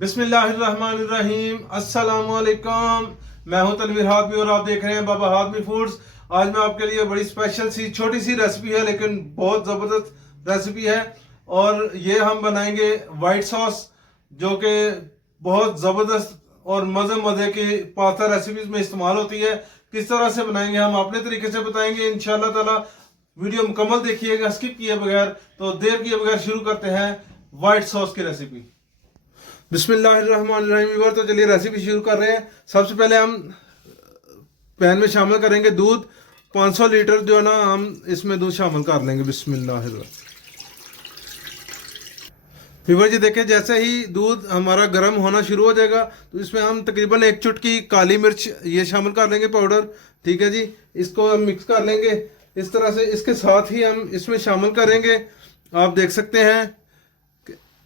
बिस्मिल्लाहिर्रहमानिर्रहीम, अस्सलामुअलैकुम। मैं हूं तनवीर हादमी और आप देख रहे हैं बाबा हादमी फूड्स। आज मैं आपके लिए बड़ी स्पेशल सी छोटी सी रेसिपी है, लेकिन बहुत ज़बरदस्त रेसिपी है। और ये हम बनाएंगे वाइट सॉस, जो कि बहुत ज़बरदस्त और मज़े मज़े की पास्ता रेसिपीज में इस्तेमाल होती है। किस तरह से बनाएंगे हम अपने तरीके से बताएंगे इंशाल्लाह ताला। वीडियो मुकम्मल देखिएगा, स्किप किए बगैर। तो देर किए बगैर शुरू करते हैं वाइट सॉस की रेसिपी। बिस्मिल्लाहिर्रहमानिर्रहीम। तो चलिए रेसिपी शुरू कर रहे हैं। सबसे पहले हम पैन में शामिल करेंगे दूध। 500 लीटर जो है ना, हम इसमें दूध शामिल कर लेंगे। बिस्मिल्लाहिर्रहमानिर्रहीम। फिर जी देखिए, जैसे ही दूध हमारा गर्म होना शुरू हो जाएगा तो इसमें हम तकरीबन 1 चुटकी काली मिर्च ये शामिल कर लेंगे, पाउडर। ठीक है जी, इसको हम मिक्स कर लेंगे इस तरह से। इसके साथ ही हम इसमें शामिल करेंगे, आप देख सकते हैं,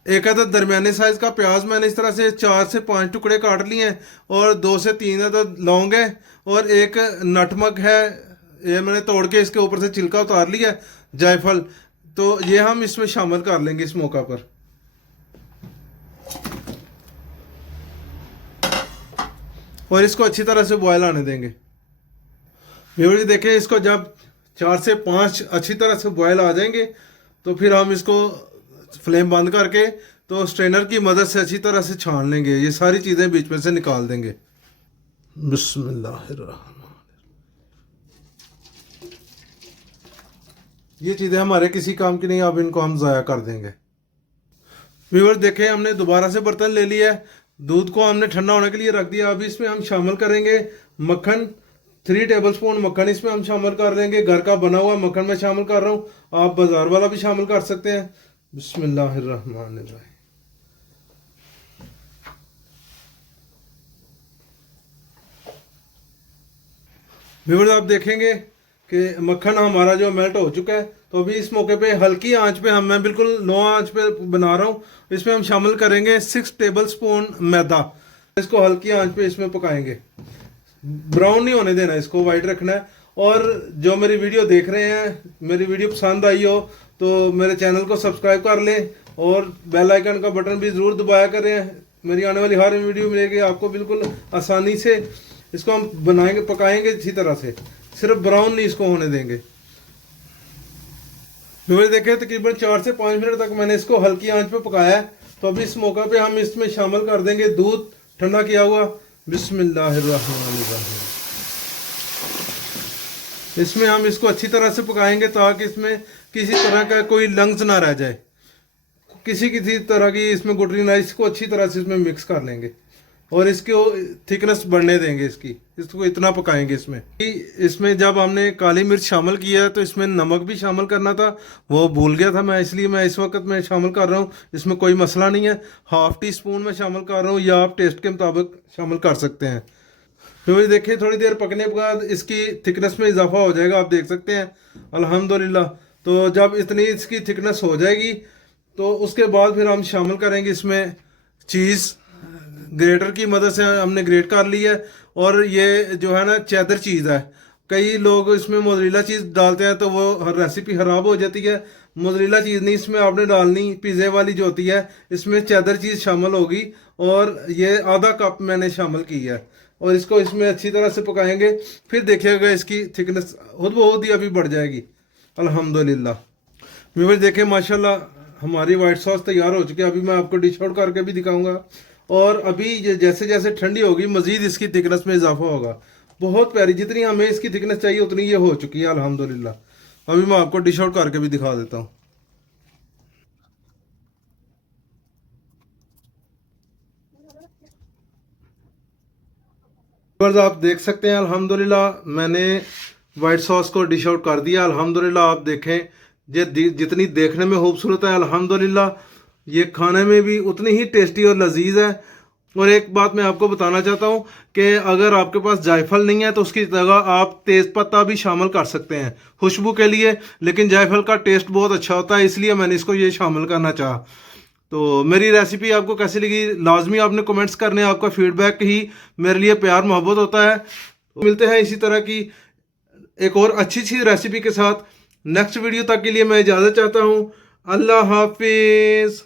एक अदद दरमियाने साइज का प्याज मैंने इस तरह से 4 से 5 टुकड़े काट लिए हैं, और 2 से 3 अदद लौंग है, और एक नटमग है, ये मैंने तोड़ के इसके ऊपर से छिलका उतार लिया है, जायफल। तो ये हम इसमें शामिल कर लेंगे इस मौका पर। और इसको अच्छी तरह से बॉयल आने देंगे। व्यूअर्स देखें, इसको जब 4 से 5 अच्छी तरह से बॉयल आ जाएंगे तो फिर हम इसको फ्लेम बंद करके तो स्ट्रेनर की मदद से अच्छी तरह से छान लेंगे। ये सारी चीज़ें बीच में से निकाल देंगे। बिस्मिल्लाहिर्रहमानिर्रहीम। ये चीज़ें हमारे किसी काम की नहीं, अब इनको हम ज़ाया कर देंगे। व्यूअर्स देखें, हमने दोबारा से बर्तन ले लिया है, दूध को हमने ठंडा होने के लिए रख दिया। अभी इसमें हम शामिल करेंगे मक्खन। 3 टेबलस्पून मक्खन इसमें हम शामिल कर देंगे। घर का बना हुआ मक्खन मैं शामिल कर रहा हूँ, आप बाजार वाला भी शामिल कर सकते हैं। बिस्मिल्लाहिर्रहमानिर्रहीम। व्यूअर्स आप देखेंगे कि मक्खन हमारा जो मेल्ट हो चुका है। तो अभी इस मौके पे हल्की आंच पे मैं बिल्कुल लो आंच पे बना रहा हूँ। इसमें हम शामिल करेंगे 6 टेबलस्पून मैदा। इसको हल्की आंच पे इसमें पकाएंगे, ब्राउन नहीं होने देना, इसको वाइट रखना है। और जो मेरी वीडियो देख रहे हैं, मेरी वीडियो पसंद आई हो तो मेरे चैनल को सब्सक्राइब कर लें और बेल आइकन का बटन भी ज़रूर दबाया करें। मेरी आने वाली हर वीडियो मिलेगी आपको बिल्कुल आसानी से। इसको हम बनाएंगे, पकाएंगे अच्छी तरह से, सिर्फ ब्राउन नहीं इसको होने देंगे। व्यूअर्स देखें, तकरीबन 4 से 5 मिनट तक मैंने इसको हल्की आंच पे पकाया है। तो अभी इस मौका पे हम इसमें शामिल कर देंगे दूध ठंडा किया हुआ। बिस्मिल्लाहिर्रहमानिर्रहीम। इसमें हम इसको अच्छी तरह से पकाएंगे ताकि इसमें किसी तरह का कोई लंग्स ना रह जाए, किसी तरह की इसमें गुठली ना। इसको अच्छी तरह से इसमें मिक्स कर लेंगे और इसको थिकनेस बढ़ने देंगे इसको इतना पकाएंगे। इसमें जब हमने काली मिर्च शामिल किया है तो इसमें नमक भी शामिल करना था, वो भूल गया था मैं, इसलिए मैं इस वक्त में शामिल कर रहा हूँ। इसमें कोई मसला नहीं है, ½ टी स्पून में शामिल कर रहा हूँ, या आप टेस्ट के मुताबिक शामिल कर सकते हैं। फिर देखिए, थोड़ी देर पकने के बाद इसकी थिकनेस में इजाफा हो जाएगा, आप देख सकते हैं अल्हम्दुलिल्लाह। तो जब इतनी इसकी थिकनेस हो जाएगी तो उसके बाद फिर हम शामिल करेंगे इसमें चीज़। ग्रेटर की मदद से हमने ग्रेट कर लिया है, और ये जो है ना चेदर चीज़ है। कई लोग इसमें मोज़रेला चीज़ डालते हैं तो वो हर रेसिपी ख़राब हो जाती है। मोज़रेला चीज़ नहीं इसमें आपने डालनी, पिज़्ज़े वाली जो होती है, इसमें चेदर चीज़ शामिल होगी। और ये आधा कप मैंने शामिल की है, और इसको इसमें अच्छी तरह से पकाएंगे। फिर देखिएगा इसकी थिकनेस खुद बहुत ही अभी बढ़ जाएगी अल्हम्दुलिल्लाह। व्यूअर्स देखें, माशाल्लाह हमारी वाइट सॉस तैयार हो चुकी है। अभी मैं आपको डिश आउट करके भी दिखाऊंगा। और अभी ये जैसे जैसे ठंडी होगी मज़ीद इसकी थिकनेस में इजाफा होगा। बहुत प्यारी, जितनी हमें इसकी थिकनेस चाहिए उतनी ये हो चुकी है अल्हम्दुलिल्लाह। अभी मैं आपको डिश आउट करके भी दिखा देता हूँ। आप देख सकते हैं अल्हम्दुलिल्लाह मैंने वाइट सॉस को डिश आउट कर दिया अल्हम्दुलिल्लाह। आप देखें, ये जितनी देखने में खूबसूरत है अल्हम्दुलिल्लाह, ये खाने में भी उतनी ही टेस्टी और लजीज है। और एक बात मैं आपको बताना चाहता हूँ कि अगर आपके पास जायफल नहीं है तो उसकी जगह आप तेज़पत्ता भी शामिल कर सकते हैं खुशबू के लिए, लेकिन जायफल का टेस्ट बहुत अच्छा होता है, इसलिए मैंने इसको ये शामिल करना चाहा। तो मेरी रेसिपी आपको कैसी लगी लाजमी आपने कमेंट्स करने, आपका फीडबैक ही मेरे लिए प्यार मोहब्बत होता है। तो मिलते हैं इसी तरह की एक और अच्छी सी रेसिपी के साथ नेक्स्ट वीडियो तक के लिए मैं इजाज़त चाहता हूँ। अल्लाह हाफिज़।